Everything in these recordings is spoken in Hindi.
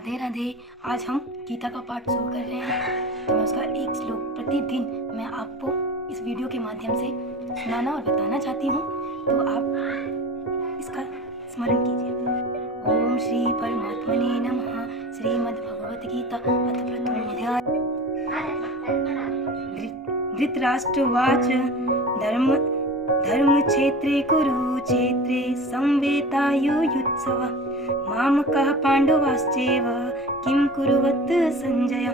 राधे राधे। आज हम गीता का पाठ शुरू कर रहे हैं। तो मैं उसका एक श्लोक प्रतिदिन मैं आपको इस वीडियो के माध्यम से सुनाना और बताना चाहती हूँ, तो आप इसका स्मरण कीजिए। ओम श्री परमात्मने नमः। श्रीमद्भगवद्गीता अथ प्रथमोऽध्यायः। धृतराष्ट्रवाच धर्मक्षेत्रे कुरुक्षेत्रे संवेतायुयुत्सवः मामकः पांडवाश्चैव किं कुर्वत् संजय।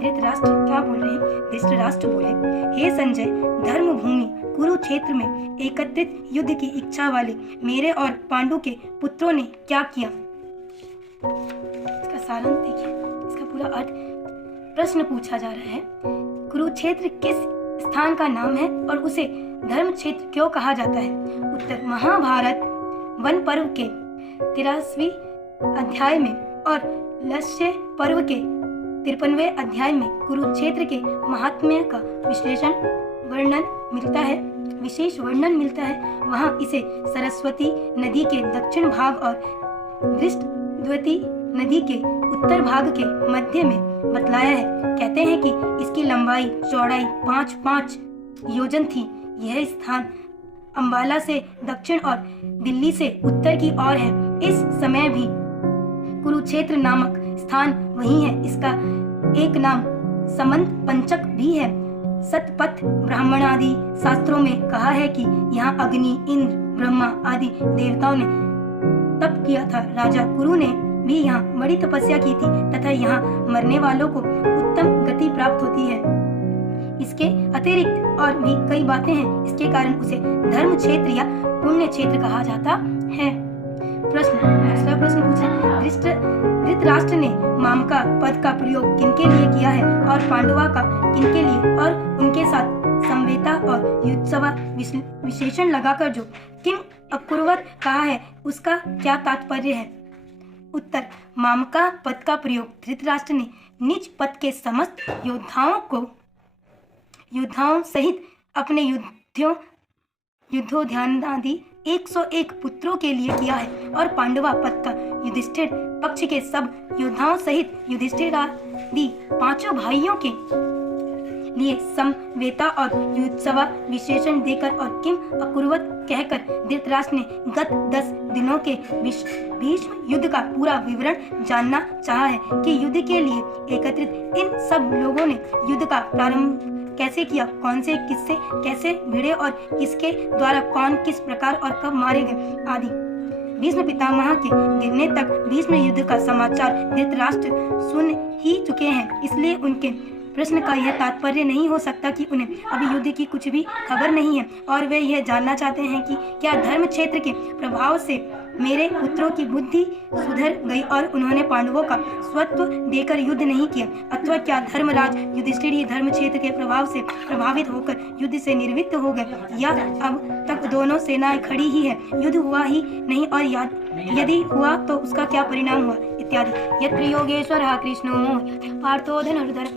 धृतराष्ट्र क्या बोल रहे हैं? धृतराष्ट्र बोले, हे संजय, धर्म भूमि कुरुक्षेत्र में एकत्रित युद्ध की इच्छा वाले मेरे और पांडु के पुत्रों ने क्या किया। इसका सारांश देखिए, इसका पूरा अर्थ। प्रश्न पूछा जा रहा है, कुरुक्षेत्र किस स्थान का नाम है और उसे धर्म क्षेत्र क्यों कहा जाता है? उत्तर, महाभारत वन पर्व के 83वें अध्याय में और लक्ष्य पर्व के 53वें अध्याय में कुरुक्षेत्र के महात्म्य का विशेष वर्णन मिलता है। वहाँ इसे सरस्वती नदी के दक्षिण भाग और दृष्टद्वती नदी के उत्तर भाग के मध्य में बतलाया है। कहते हैं कि इसकी लंबाई चौड़ाई 5-5 योजन थी। यह स्थान अंबाला से दक्षिण और दिल्ली से उत्तर की ओर है। इस समय भी कुरुक्षेत्र नामक स्थान वही है। इसका एक नाम समंत पंचक भी है। सतपथ ब्राह्मण आदि शास्त्रों में कहा है कि यहाँ अग्नि, इंद्र, ब्रह्मा आदि देवताओं ने तप किया था। राजा कुरु ने भी यहाँ बड़ी तपस्या की थी तथा यहाँ मरने वालों को उत्तम गति प्राप्त होती है। इसके अतिरिक्त और भी कई बातें हैं। इसके कारण उसे धर्म क्षेत्र या पुण्य क्षेत्र कहा जाता है। दूसरा प्रश्न पूछा, धृतराष्ट्र ने मामका पद का प्रयोग किनके लिए किया है और पांडवा का किनके लिए, और उनके साथ संवेता और युत्सवा विशेषण लगाकर जो किम अकुर्वत कहा है उसका क्या तात्पर्य है? उत्तर, मामका पद का प्रयोग धृतराष्ट्र ने निज पद के समस्त योद्धाओं सहित अपने युद्धोद्यानादि 101 पुत्रों के लिए किया है, और पांडवा पद का युधिष्ठिर पक्ष के सब योद्धाओं सहित युधिष्ठिरादि 5 भाइयों के लिए समवेता और युत्सवा विशेषण देकर और किम अकुर्वत कहकर धृतराष्ट्र ने गत 10 दिनों के भीष्म युद्ध का पूरा विवरण जानना चाहा है कि युद्ध के लिए एकत्रित इन सब लोगों ने युद्ध का प्रारंभ कैसे किया, कौन से किससे कैसे भिड़े और किसके द्वारा कौन किस प्रकार और कब मारे गए आदि। भीष्म पितामह के गिरने तक भीष्म युद्ध का समाचार धृतराष्ट्र सुन ही चुके हैं। इसलिए उनके प्रश्न का यह तात्पर्य नहीं हो सकता कि उन्हें अभी युद्ध की कुछ भी खबर नहीं है और वे यह जानना चाहते हैं कि क्या धर्म क्षेत्र के प्रभाव से मेरे पुत्रों की बुद्धि सुधर गई और उन्होंने पांडवों का स्वत्व देकर युद्ध नहीं किया, अथवा क्या धर्मराज युधिष्ठिर ही धर्म क्षेत्र के प्रभाव से प्रभावित होकर युद्ध से निर्वृत्त हो गए, या अब तक दोनों सेनाएं खड़ी ही है, युद्ध हुआ ही नहीं, और यदि हुआ तो उसका क्या परिणाम हुआ इत्यादि। यत्र योगेश्वरः कृष्णो पार्थो धनुर्धरः